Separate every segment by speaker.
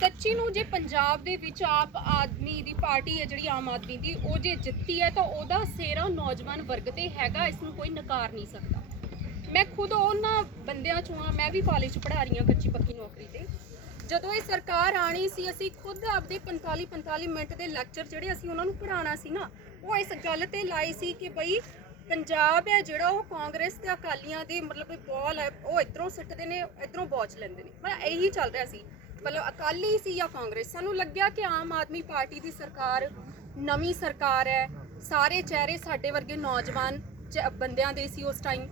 Speaker 1: ਸੱਚੀ ਨੂੰ ਜੇ ਪੰਜਾਬ ਦੇ ਵਿੱਚ ਆਪ ਆਦਮੀ ਦੀ ਪਾਰਟੀ ਹੈ ਜਿਹੜੀ ਆਮ ਆਦਮੀ ਦੀ, ਉਹ ਜੇ ਜਿੱਤੀ ਹੈ ਤਾਂ ਉਹਦਾ ਸੇਰਾ ਨੌਜਵਾਨ ਵਰਗ ਤੇ ਹੈਗਾ, ਇਸ ਨੂੰ ਕੋਈ ਨਕਾਰ ਨਹੀਂ ਸਕਦਾ। ਮੈਂ ਖੁਦ ਉਹਨਾਂ ਬੰਦਿਆਂ ਚੋਂ ਆ ਮੈਂ ਵੀ ਕਾਲਜ 'ਚ ਪੜ੍ਹਾ ਰਹੀ ਹਾਂ ਕੱਚੀ ਪੱਕੀ ਨੌਕਰੀ ਤੇ। ਜਦੋਂ ਇਹ ਸਰਕਾਰ ਆਣੀ ਸੀ, ਅਸੀਂ ਖੁਦ ਆਪਦੇ 45 45 ਮਿੰਟ ਦੇ ਲੈਕਚਰ ਜਿਹੜੇ ਅਸੀਂ ਉਹਨਾਂ ਨੂੰ ਪੜ੍ਹਾਉਣਾ ਸੀ ਨਾ, ਉਹ ਇਸ ਗੱਲ ਤੇ ਲਾਈ ਸੀ ਕਿ ਬਈ ਪੰਜਾਬ ਹੈ ਜਿਹੜਾ ਉਹ ਕਾਂਗਰਸ ਤੇ ਅਕਾਲੀਆਂ ਦੀ ਮਤਲਬ ਬੋਲ ਹੈ, ਉਹ ਇਧਰੋਂ ਸਿੱਟਦੇ ਨੇ, ਇਧਰੋਂ ਬੌਚ ਲੈਂਦੇ ਨੇ। ਮਤਲਬ ਇਹੀ ਚੱਲ ਰਿਹਾ ਸੀ। ਮਤਲਬ ਅਕਾਲੀ ਸੀ ਜਾਂ ਕਾਂਗਰਸ, ਸਾਨੂੰ ਲੱਗਿਆ ਕਿ ਆਮ ਆਦਮੀ ਪਾਰਟੀ ਦੀ ਸਰਕਾਰ ਨਵੀਂ ਸਰਕਾਰ ਹੈ। ਸਾਰੇ ਚਿਹਰੇ ਸਾਡੇ ਵਰਗੇ ਨੌਜਵਾਨ ਬੰਦਿਆਂ ਦੇ ਸੀ ਉਸ ਟਾਈਮ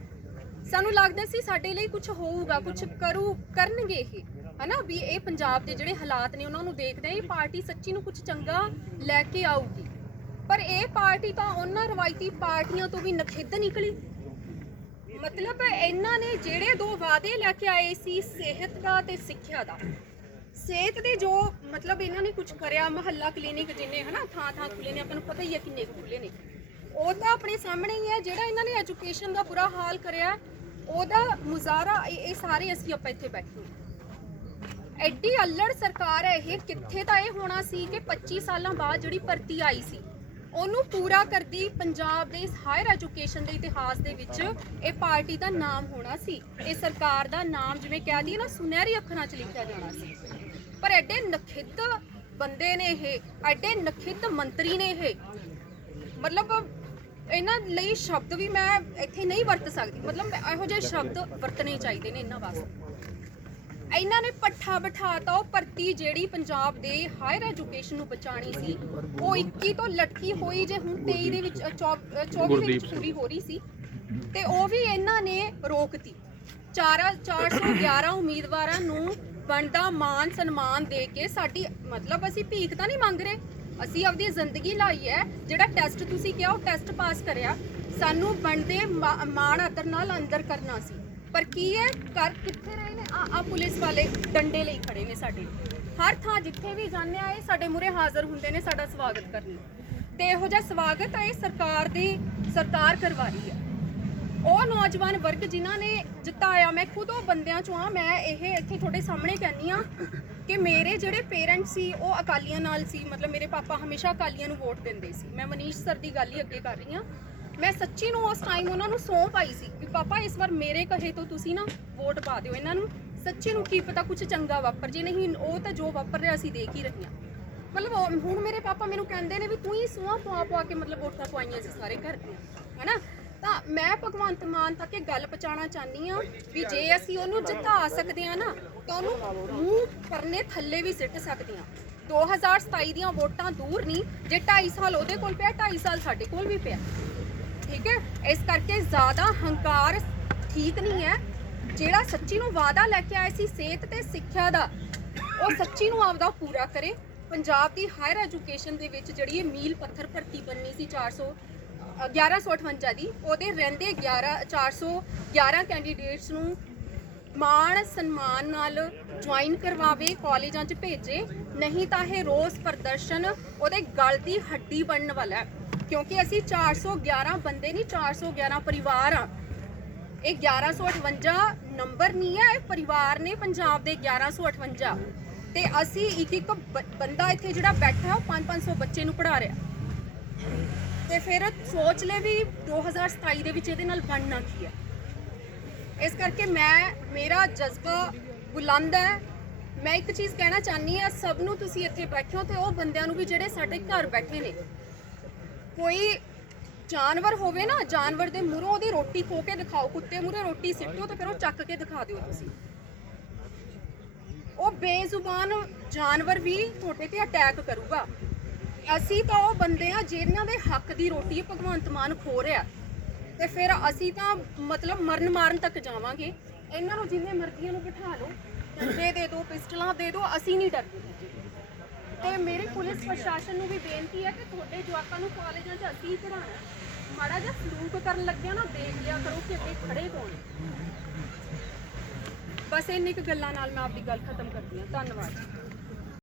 Speaker 1: ਸਾਨੂੰ ਲੱਗਦਾ ਸੀ ਸਾਡੇ ਲਈ ਕੁਝ ਹੋਊਗਾ ਕੁਝ ਕਰੂ, ਕਰਨਗੇ ਇਹ। ਹਨਾ? ਵੀ ਇਹ ਪੰਜਾਬ ਦੇ ਜਿਹੜੇ ਹਾਲਾਤ ਨੇ, ਉਹਨਾਂ ਨੂੰ ਦੇਖਦੇ ਆ ਇਹ ਪਾਰਟੀ ਸੱਚੀ ਨੂੰ ਕੁਝ ਚੰਗਾ ਲੈ ਕੇ ਆਊਗੀ। ਪਰ ਇਹ ਪਾਰਟੀ ਤਾਂ ਉਹਨਾਂ ਰਵਾਇਤੀ ਪਾਰਟੀਆਂ ਤੋਂ ਵੀ ਨਖਿੱਧ ਨਿਕਲੀ। ਮਤਲਬ ਇਹਨਾਂ ਨੇ ਜਿਹੜੇ ਦੋ ਵਾਅਦੇ ਲੈ ਕੇ ਆਏ ਸੀ, ਸਿਹਤ ਦਾ ਤੇ ਸਿੱਖਿਆ ਦਾ। ਸਿਹਤ ਦੇ ਜੋ ਮਤਲਬ ਇਹਨਾਂ ਨੇ ਕੁਝ ਕਰਿਆ, ਮਹੱਲਾ ਕਲੀਨਿਕ ਜਿੰਨੇ ਹਨਾ, ਥਾਂ ਥਾਂ ਖੁੱਲੇ ਨੇ, ਆਪਾਂ ਨੂੰ ਪਤਾ ਹੀ ਹੈ ਕਿੰਨੇ ਖੁੱਲੇ ਨੇ। ਉਹ ਤਾਂ ਆਪਣੇ ਸਾਹਮਣੇ ਹੀ ਹੈ, ਜਿਹੜਾ ਇਹਨਾਂ ਨੇ ਐਜੂਕੇਸ਼ਨ ਦਾ ਬੁਰਾ ਹਾਲ ਕਰਿਆ, ਉਹਦਾ ਮੁਜ਼ਾਹਰਾ ਇਹ ਇਹ ਸਾਰੇ ਅਸੀਂ ਆਪਾਂ ਇੱਥੇ ਬੈਠੇ ਹਾਂ। ਐਡੀ ਅਲੜ ਸਰਕਾਰ ਹੈ ਇਹ, ਕਿੱਥੇ ਤਾਂ ਇਹ ਹੋਣਾ ਸੀ ਕਿ 25 ਸਾਲਾਂ ਬਾਅਦ ਜਿਹੜੀ ਭਰਤੀ ਆਈ ਸੀ ਉਹਨੂੰ ਪੂਰਾ ਕਰਦੀ ਪੰਜਾਬ ਦੇ ਇਸ ਹਾਇਰ ਐਜੂਕੇਸ਼ਨ ਦੇ ਇਤਿਹਾਸ ਦੇ ਵਿੱਚ ਇਹ ਪਾਰਟੀ ਦਾ ਨਾਮ ਹੋਣਾ ਸੀ। ਇਹ ਸਰਕਾਰ ਦਾ ਨਾਮ ਜਿਵੇਂ ਕਹਿ ਦਈਏ ਨਾ, ਸੁਨਹਿਰੀ ਅੱਖਰਾਂ 'ਚ ਲਿਖਿਆ ਜਾਣਾ ਸੀ। ਪਰ ਐਡੇ ਨਖਿੱਧ ਬੰਦੇ ਨੇ ਇਹ, ਐਡੇ ਨਖਿੱਧ ਮੰਤਰੀ ਨੇ ਇਹ। ਮਤਲਬ ਇਹਨਾਂ ਲਈ ਸ਼ਬਦ ਵੀ ਮੈਂ ਇੱਥੇ ਨਹੀਂ ਵਰਤ ਸਕਦੀ। ਮਤਲਬ ਇਹੋ ਜਿਹੇ ਸ਼ਬਦ ਵਰਤਣੇ ਚਾਹੀਦੇ ਨੇ ਇਹਨਾਂ ਵਾਸਤੇ। ਇਹਨਾਂ ਨੇ ਪੱਠਾ ਬਿਠਾਤਾ ਉਹ ਭਰਤੀ ਜਿਹੜੀ ਪੰਜਾਬ ਦੇ ਹਾਇਰ ਐਜੂਕੇਸ਼ਨ ਨੂੰ ਬਚਾਣੀ ਸੀ। ਉਹ 21 ਤੋਂ ਲਟਕੀ ਹੋਈ ਜੇ ਹੁਣ 23 ਦੇ ਵਿੱਚ ਅ, ਚੌ- ਅ, 24 ਦੇ ਵਿੱਚ ਪੂਰੀ ਹੋ ਰਹੀ ਸੀ। ਤੇ ਉਹ ਵੀ ਇਹਨਾਂ ਨੇ ਰੋਕਤੀ। 4 411 ਉਮੀਦਵਾਰਾਂ ਨੂੰ ਬਣਦਾ ਮਾਨ ਸਨਮਾਨ ਦੇ ਕੇ ਸਾਡੀ ਮਤਲਬ ਅਸੀਂ ਭੀਖ ਤਾਂ ਨਹੀਂ ਮੰਗ ਰਹੇ। ਅਸੀਂ ਆਪਣੀ ਜ਼ਿੰਦਗੀ ਲਾਈ ਹੈ। ਜਿਹੜਾ ਟੈਸਟ ਤੁਸੀਂ ਕਿਹਾ ਉਹ ਟੈਸਟ ਪਾਸ ਕਰਿਆ। ਸਾਨੂੰ ਬਣਦੇ ਮਾਣ ਆਦਰ ਨਾਲ ਅੰਦਰ ਕਰਨਾ ਸੀ। ਪਰ ਕੀ ਹੈ? ਕਰ ਕਿੱਥੇ ਰਹੇ ਨੇ ਆ ਪੁਲਿਸ ਵਾਲੇ ਡੰਡੇ ਲਈ ਖੜੇ ਨੇ ਸਾਡੇ। ਹਰ ਥਾਂ ਜਿੱਥੇ ਵੀ ਜਾਂਦੇ ਆ, ਇਹ ਸਾਡੇ ਮੂਰੇ ਹਾਜ਼ਰ ਹੁੰਦੇ ਨੇ ਸਾਡਾ ਸਵਾਗਤ ਕਰਨ। ਲਈ ਤੇ ਇਹੋ ਜਿਹਾ ਸਵਾਗਤ ਆ, ਇਹ ਸਰਕਾਰ ਦੀ ਸਰਕਾਰ ਕਰਵਾ ਰਹੀ ਹੈ ਉਹ ਨੌਜਵਾਨ ਵਰਗ ਜਿਨ੍ਹਾਂ ਨੇ ਜਿਤਾਇਆ ਮੈਂ ਖੁਦ ਉਹ ਬੰਦਿਆਂ ਚੋਂ ਆ, ਮੈਂ ਇਹ ਇੱਥੇ ਤੁਹਾਡੇ ਸਾਹਮਣੇ ਕਹਿੰਨੀ ਆ ਕਿ ਮੇਰੇ ਜਿਹੜੇ ਪੇਰੈਂਟਸ ਸੀ, ਉਹ ਅਕਾਲੀਆਂ ਨਾਲ ਸੀ, ਮਤਲਬ ਮੇਰੇ ਪਾਪਾ ਹਮੇਸ਼ਾ ਅਕਾਲੀਆਂ ਨੂੰ ਵੋਟ ਦਿੰਦੇ ਸੀ। ਮੈਂ ਮਨੀਸ਼ ਸਰ ਦੀ ਗੱਲ ਹੀ ਅੱਗੇ ਕਰ ਰਹੀ ਆ। ਮੈਂ ਸੱਚੀ ਨੂੰ ਉਸ ਟਾਈਮ ਉਹਨਾਂ ਨੂੰ ਸੌਂਪ ਪਾਈ ਸੀ ਕਿ ਪਾਪਾ, ਇਸ ਵਾਰ ਮੇਰੇ ਕਹੇ ਤੋਂ ਤੁਸੀਂ ਨਾ ਵੋਟ ਪਾ ਦਿਓ ਇਹਨਾਂ ਨੂੰ। ਸੱਚੀ ਨੂੰ ਕੀ ਪਤਾ ਕੁਝ ਚੰਗਾ ਵਾਪਰ ਜੇ ਨਹੀਂ, ਉਹ ਤਾਂ ਜੋ ਵਾਪਰ ਰਿਹਾ ਅਸੀਂ ਦੇਖ ਹੀ ਰਹੇ ਮਤਲਬ ਉਹ- ਹੁਣ ਮੇਰੇ ਪਾਪਾ ਮੈਨੂੰ ਕਹਿੰਦੇ ਨੇ ਵੀ ਤੂੰ ਹੀ ਸੂਆ ਪਵਾ ਪਵਾ ਕੇ ਮਤਲਬ ਵੋਟਾਂ ਪਵਾਈਆਂ ਸੀ ਸਾਰੇ ਘਰ ਦੀਆਂ, ਹੈਨਾ? ਤਾਂ ਮੈਂ ਭਗਵੰਤ ਮਾਨ ਤੱਕ ਇਹ ਗੱਲ ਪਹੁੰਚਾਉਣਾ ਚਾਹਨੀ ਆ ਵੀ ਜੇ ਅਸੀਂ ਉਹਨੂੰ ਜਿਤਾ ਸਕਦੇ ਆ ਨਾ, ਤਾਂ ਉਹਨੂੰ ਮੂੰਹ ਕਰਨੇ ਥੱਲੇ ਵੀ ਸਿੱਟ ਸਕਦੇ ਆ 2027 ਦੀਆਂ ਵੋਟਾਂ ਦੂਰ ਨਹੀਂ, ਜੇ 2.5 ਸਾਲ ਉਹਦੇ ਕੋਲ ਪਿਆ 2.5 ਸਾਲ ਸਾਡੇ ਕੋਲ ਵੀ ਪਿਆ। ਠੀਕ ਹੈ? ਇਸ ਕਰਕੇ ਜ਼ਿਆਦਾ ਹੰਕਾਰ ਠੀਕ ਨਹੀਂ ਹੈ। ਜਿਹੜਾ ਸੱਚੀ ਨੂੰ ਵਾਅਦਾ ਲੈ ਕੇ ਆਇਆ ਸੀ ਸਿਹਤ ਤੇ ਸਿੱਖਿਆ ਦਾ, ਉਹ ਸੱਚੀ ਨੂੰ ਆਪਦਾ ਪੂਰਾ ਕਰੇ। ਪੰਜਾਬ ਦੀ ਹਾਇਰ ਐਜੂਕੇਸ਼ਨ ਦੇ ਵਿੱਚ ਜਿਹੜੀ ਇਹ ਮੀਲ ਪੱਥਰ ਭਰਤੀ ਬੰਨੀ ਸੀ 400 1158 ਦੀ, ਉਹਦੇ ਰਹਿੰਦੇ 11 411 ਕੈਂਡੀਡੇਟਸ ਨੂੰ ਮਾਣ, ਸਨਮਾਨ ਨਾਲ ਜੁਆਇਨ ਕਰਵਾਵੇ, ਕਾਲਜਾਂ 'ਚ ਭੇਜੇ। ਨਹੀਂ ਤਾਂ ਇਹ ਰੋਸ ਪ੍ਰਦਰਸ਼ਨ ਉਹਦੇ ਗਲ ਦੀ ਹੱਡੀ ਬਣਨ ਵਾਲਾ ਹੈ। ਕਿਉਂਕਿ ਅਸੀਂ 411 ਬੰਦੇ ਨਹੀਂ 411 ਪਰਿਵਾਰ ਆ। ਇਹ 1158 ਨੰਬਰ ਨਹੀਂ ਹੈ, ਇਹ ਪਰਿਵਾਰ ਨੇ ਪੰਜਾਬ ਦੇ 1158 ਤੇ ਅਸੀਂ ਇੱਕ ਇੱਕ ਬ- ਬੰਦਾ ਇੱਥੇ ਜਿਹੜਾ ਬੈਠਾ, ਉਹ 5-500 ਬੱਚੇ ਨੂੰ ਪੜ੍ਹਾ ਰਿਹਾ। ਤੇ ਫਿਰ ਸੋਚ ਲੈ ਵੀ 2027 ਦੇ ਵਿੱਚ ਇਹਦੇ ਨਾਲ ਬਣਨਾ ਕੀ ਹੈ। ਇਸ ਕਰਕੇ ਮੈਂ, ਮੇਰਾ ਜਜ਼ਬਾ ਬੁਲੰਦ ਹੈ। ਮੈਂ ਇੱਕ ਚੀਜ਼ ਕਹਿਣਾ ਚਾਹਨੀ ਆ ਸਭ ਨੂੰ ਤੁਸੀਂ ਇੱਥੇ ਬੈਠੇ ਹੋ ਤੇ ਉਹ ਬੰਦਿਆਂ ਨੂੰ ਵੀ ਜਿਹੜੇ ਸਾਡੇ ਘਰ ਬੈਠੇ ਨੇ ਕੋਈ ਜਾਨਵਰ ਹੋਵੇ ਨਾ, ਜਾਨਵਰ ਦੇ ਮੂਹਰੋਂ ਉਹਦੀ ਰੋਟੀ ਖੋ ਕੇ ਦਿਖਾਓ, ਕੁੱਤੇ ਮੂਹਰੇ ਰੋਟੀ ਸਿੱਟੋ ਤੇ ਫਿਰ ਉਹ ਚੱਕ ਕੇ ਦਿਖਾ ਦਿਓ ਤੁਸੀਂ। ਉਹ ਬੇਜ਼ੁਬਾਨ ਜਾਨਵਰ ਵੀ ਤੁਹਾਡੇ ਤੇ ਅਟੈਕ ਕਰੂਗਾ। ਅਸੀਂ ਤਾਂ ਉਹ ਬੰਦੇ ਆ ਜਿਹਨਾਂ ਦੇ ਹੱਕ ਦੀ ਰੋਟੀ ਭਗਵੰਤ ਮਾਨ ਖੋ ਰਿਹਾ। ਤੇ ਫਿਰ ਅਸੀਂ ਤਾਂ ਮਤਲਬ ਮਰਨ ਮਾਰਨ ਤੱਕ ਜਾਵਾਂਗੇ। ਇਹਨਾਂ ਨੂੰ ਜਿੰਨੇ ਮਰਜ਼ੀਆਂ ਨੂੰ ਬਿਠਾ ਲਓ, ਡੰਡੇ ਦੇ ਦਿਓ ਪਿਸਟਲਾਂ ਦੇ ਦਿਓ ਅਸੀਂ ਨਹੀਂ ਡਰਦੇ। ਤੇ ਮੇਰੇ ਪੁਲਿਸ ਪ੍ਰਸ਼ਾਸਨ ਨੂੰ ਵੀ ਬੇਨਤੀ ਹੈ ਕਿ ਤੁਹਾਡੇ ਜਵਾਕਾਂ ਨੂੰ ਕਾਲਜਾਂ 'ਚ ਅਸੀਂ ਪੜਾਉਣਾ ਮਾੜਾ ਜਿਹਾ ਸਲੂਕ ਕਰਨ ਲੱਗਿਆ ਨਾ, ਦੇਖ ਲਿਆ ਕਰੋ ਕਿ ਅੱਗੇ ਖੜੇ ਕੌਣ ਹੈ। ਬਸ ਇੰਨੀ ਕੁ ਗੱਲਾਂ ਨਾਲ ਮੈਂ ਆਪਣੀ ਗੱਲ ਖਤਮ ਕਰਦੀ ਹਾਂ। ਧੰਨਵਾਦ।